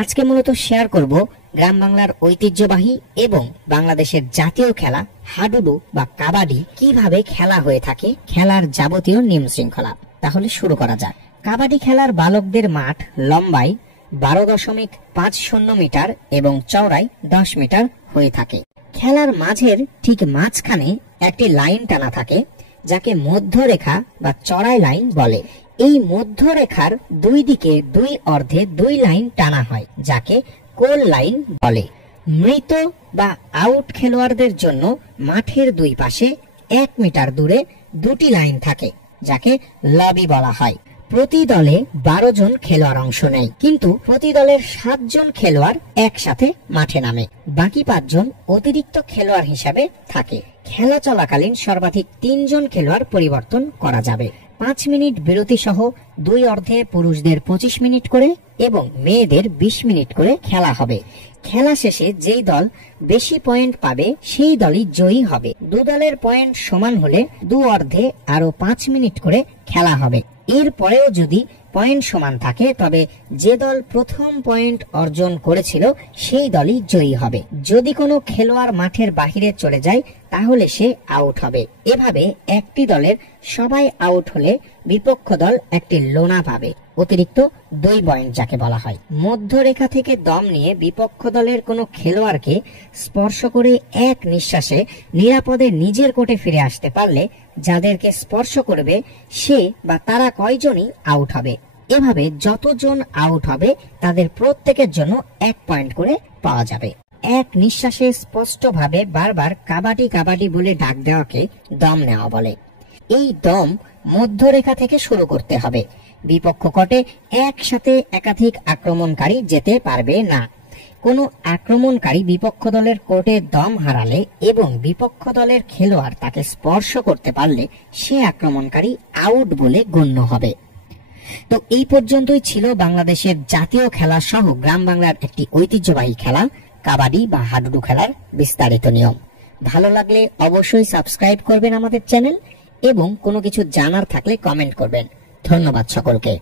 আজকে মূলত শেয়ার করব গ্রাম বাংলার ঐতিহ্যবাহী এবং বাংলাদেশের জাতীয় খেলা হাডুডু বা কাবাডি কিভাবে খেলা হয়ে থাকে, খেলার যাবতীয় নিয়ম শৃঙ্খলা। তাহলে শুরু করা যাক। কাবাডি খেলার বালকদের মাঠ লম্বায় 12.50 মিটার এবং চওড়ায় 10 মিটার হয়ে থাকে। খেলার মাঝের ঠিক মাঝখানে একটি লাইন টানা থাকে, যাকে মধ্যরেখা বা চড়াই লাইন বলে। এই মধ্যরেখার দুই দিকে দুই অর্ধে দুই লাইন টানা হয়, যাকে কোল লাইন বলে। মৃত বা আউট খেলোয়াড়দের জন্য মাঠের দুই পাশে 1 মিটার দূরে দুটি লাইন থাকে, যাকে লবি বলা হয়। প্রতি দলে 12 জন খেলোয়াড় অংশ নেয়, কিন্তু প্রতি দলের 7 জন খেলোয়াড় একসাথে মাঠে নামে। বাকি 5 জন অতিরিক্ত খেলোয়াড় হিসাবে থাকে। খেলা চলাকালীন সর্বাধিক 3 জন খেলোয়াড় পরিবর্তন করা যাবে। 5 মিনিট বিরতি সহ দুই অর্ধে পুরুষদের 25 মিনিট করে এবং মেয়েদের 20 মিনিট করে খেলা হবে। খেলা শেষে যেই দল বেশি পয়েন্ট পাবে সেই দলই জয়ী হবে। দু দলের পয়েন্ট সমান হলে দু অর্ধে আরো 5 মিনিট করে খেলা হবে। এর পরেও যদি পয়েন্ট সমান থাকে তবে যে দল প্রথম পয়েন্ট অর্জন করেছিল সেই দলই জয়ী হবে। যদি কোনো খেলোয়াড় মাঠের বাহিরে চলে যায় তাহলে সে আউট হবে। এভাবে একটি দলের সবাই আউট হলে বিপক্ষ দল একটি লোনা পাবে, অতিরিক্ত 2 পয়েন্ট যাকে বলা হয়। মধ্যরেখা থেকে দম নিয়ে বিপক্ষ দলের কোনো খেলোয়াড়কে স্পর্শ করে এক নিঃশ্বাসে নিরাপদে নিজের কোর্টে ফিরে আসতে পারলে যাদেরকে স্পর্শ করবে সে বা তারা কয়জনই আউট হবে। এভাবে যতজন আউট হবে তাদের প্রত্যেকের জন্য 1 পয়েন্ট করে পাওয়া যাবে। এক নিঃশ্বাসে স্পষ্টভাবে বারবার কাবাডি কাবাডি বলে ডাক দেওয়াকে দম নেওয়া বলে। এই দম মধ্যরেখা থেকে শুরু করতে হবে। বিপক্ষ কোর্টে একসাথে একাধিক আক্রমণকারী যেতে পারবে না। কোনো আক্রমণকারী বিপক্ষ দলের কোর্টে দম হারালে এবং বিপক্ষ দলের খেলোয়াড় তাকে স্পর্শ করতে পারলে সে আক্রমণকারী আউট বলে গণ্য হবে। তো এই পর্যন্তই ছিল বাংলাদেশের জাতীয় খেলা সহ গ্রাম বাংলার একটি ঐতিহ্যবাহী খেলা কাবাডি বা হাডুডু খেলার বিস্তারিত নিয়ম। ভালো লাগলে অবশ্যই সাবস্ক্রাইব করবেন আমাদের চ্যানেল এবং কোনো কিছু জানার থাকলে কমেন্ট করবেন। ধন্যবাদ সকলকে।